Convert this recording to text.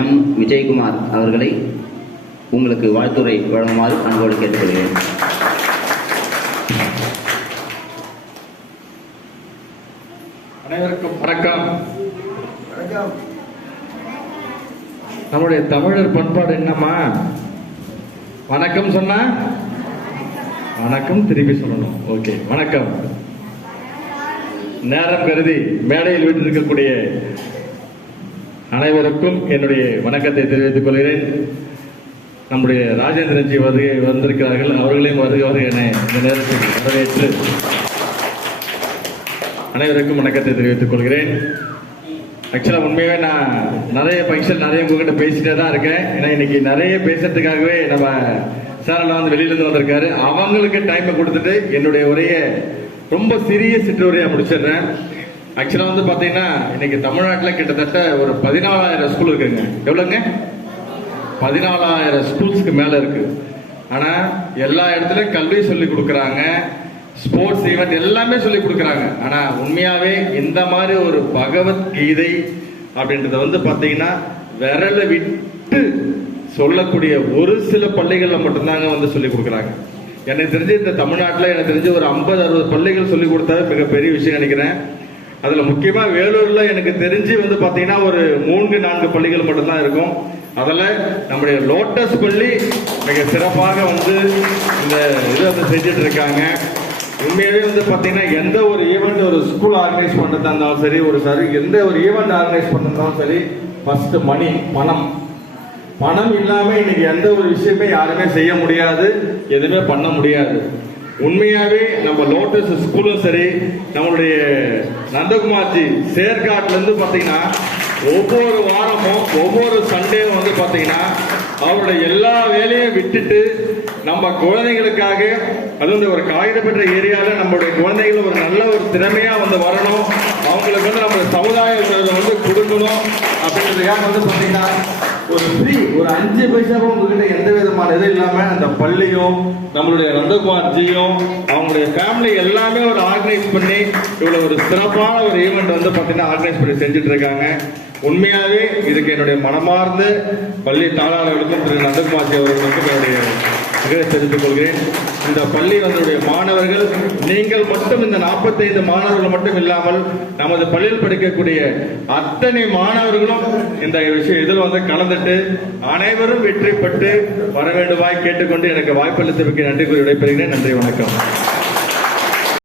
M Vijayakumar அவர்களை உங்களுக்கு வாழ்த்துரை வழங்குமாறு அன்போடு கேட்டுக்கொள்கிறேன். அனைவருக்கும் வணக்கம். நம்முடைய தமிழர் பண்பாடு என்னம்மா? வணக்கம் சொன்னா வணக்கம் திருப்பி சொல்லணும். ஓகே, வணக்கம். நேரம் கருதி மேடையில் வீட்டிருக்கக்கூடிய அனைவருக்கும் என்னுடைய வணக்கத்தை தெரிவித்துக் கொள்கிறேன். நம்முடைய ராஜேந்திரன் ஜி வந்திருக்கிறார்கள். அவர்களையும் வருகிறவர் என இந்த நேரத்தில் வரவேற்று அனைவருக்கும் வணக்கத்தை தெரிவித்துக் கொள்கிறேன். ஆக்சுவலா உண்மையாவே நான் நிறைய ஃபங்க்ஷன் நிறைய உங்ககிட்ட பேசிட்டே தான் இருக்கேன். ஏன்னா இன்னைக்கு நிறைய பேசுறதுக்காகவே நம்ம சாரெல்லாம் வந்து வெளியில இருந்து வந்திருக்காரு. அவங்களுக்கு டைம் கொடுத்துட்டு என்னுடைய உரையை ரொம்ப சிறிய சிற்றுரையா முடிச்சிடுறேன். ஆக்சுவலா வந்து பாத்தீங்கன்னா இன்னைக்கு தமிழ்நாட்டில் கிட்டத்தட்ட ஒரு 14,000 ஸ்கூல் இருக்குங்க. எவ்வளவுங்க? 14,000 ஸ்கூல்ஸ்க்கு மேல இருக்கு. ஆனா எல்லா இடத்துலயும் கல்வி சொல்லி கொடுக்கறாங்க, ஸ்போர்ட்ஸ் ஈவெண்ட் எல்லாமே சொல்லி கொடுக்கறாங்க. ஆனா உண்மையாவே இந்த மாதிரி ஒரு பகவத்கீதை அப்படின்றத வந்து பாத்தீங்கன்னா விரல விட்டு சொல்லக்கூடிய ஒரு சில பள்ளிகள்ல மட்டும்தாங்க வந்து சொல்லி கொடுக்கறாங்க. எனக்கு தெரிஞ்சு இந்த தமிழ்நாட்டில் எனக்கு தெரிஞ்சு ஒரு 50-60 பள்ளிகள் சொல்லி கொடுத்தா மிகப்பெரிய விஷயம் நினைக்கிறேன். அதுல முக்கியமா வேலூர்ல எனக்கு தெரிஞ்சு வந்து பாத்தீங்கன்னா ஒரு 3-4 பள்ளிகள் மட்டும்தான் இருக்கும். அதுல நம்முடைய லோட்டஸ் பள்ளி மிக சிறப்பாக வந்து இந்த இதை வந்து செஞ்சுட்டு இருக்காங்க. உண்மையாவே வந்து பாத்தீங்கன்னா எந்த ஒரு ஈவெண்ட் ஒரு ஸ்கூல் ஆர்கனைஸ் பண்றதா இருந்தாலும் சரி, எந்த ஒரு ஈவெண்ட் ஆர்கனைஸ் பண்றதாலும் சரி, ஃபர்ஸ்ட் மணி, பணம் இல்லாம இன்னைக்கு எந்த ஒரு விஷயமே யாருமே செய்ய முடியாது, எதுவுமே பண்ண முடியாது. உண்மையாவே நம்ம லோட்டஸ் ஸ்கூலும் சரி, நம்மளுடைய நந்தகுமார்ஜி சேர்காட்ல இருந்து பாத்தீங்கன்னா ஒவ்வொரு வாரமும் ஒவ்வொரு சண்டேவும் வந்து பாத்தீங்கன்னா அவருடைய எல்லா வேலையும் விட்டுட்டு நம்ம குழந்தைகளுக்காக, அதுவும் ஒரு காகித பெற்ற ஏரியால நம்மளுடைய குழந்தைகள் ஒரு நல்ல ஒரு திறமையா வந்து வரணும், அவங்களுக்கு வந்து நம்ம சமுதாய வந்து கொடுக்கணும் அப்படின்றதுக்காக வந்து பாத்தீங்கன்னா ஒரு ஃப்ரீ ஒரு 5 பைசாவும் உங்ககிட்ட எந்த விதமான இது இல்லாம அந்த பள்ளியும் நம்மளுடைய நந்தகுமார்ஜியும் அவங்களுடைய ஃபேமிலி எல்லாமே ஒரு ஆர்கனைஸ் பண்ணி இவ்வளவு ஒரு சிறப்பான ஒரு ஈவெண்ட் வந்து பாத்தீங்கன்னா ஆர்கனைஸ் பண்ணி செஞ்சுட்டு இருக்காங்க. உண்மையாவே இதுக்கு என்னுடைய மனமார்ந்த பள்ளி தாளாளர்களுக்கும் திரு நந்தகுமார்ஜி அவர்களுக்கும் என்னுடைய தெரிவித்துக் கொள்கிறேன். இந்த பள்ளி வந்து மாணவர்கள் நீங்கள் மட்டும், இந்த 45 மாணவர்கள் மட்டும் இல்லாமல் நமது பள்ளியில் படிக்கக்கூடிய அத்தனை மாணவர்களும் இந்த விஷயம் இதில் வந்து கலந்துட்டு அனைவரும் வெற்றி பெற்று வர வேண்டுமாய் கேட்டுக்கொண்டு எனக்கு வாய்ப்பளித்தமைக்கு நன்றி கூறி விடைபெறுகிறேன். நன்றி, வணக்கம்.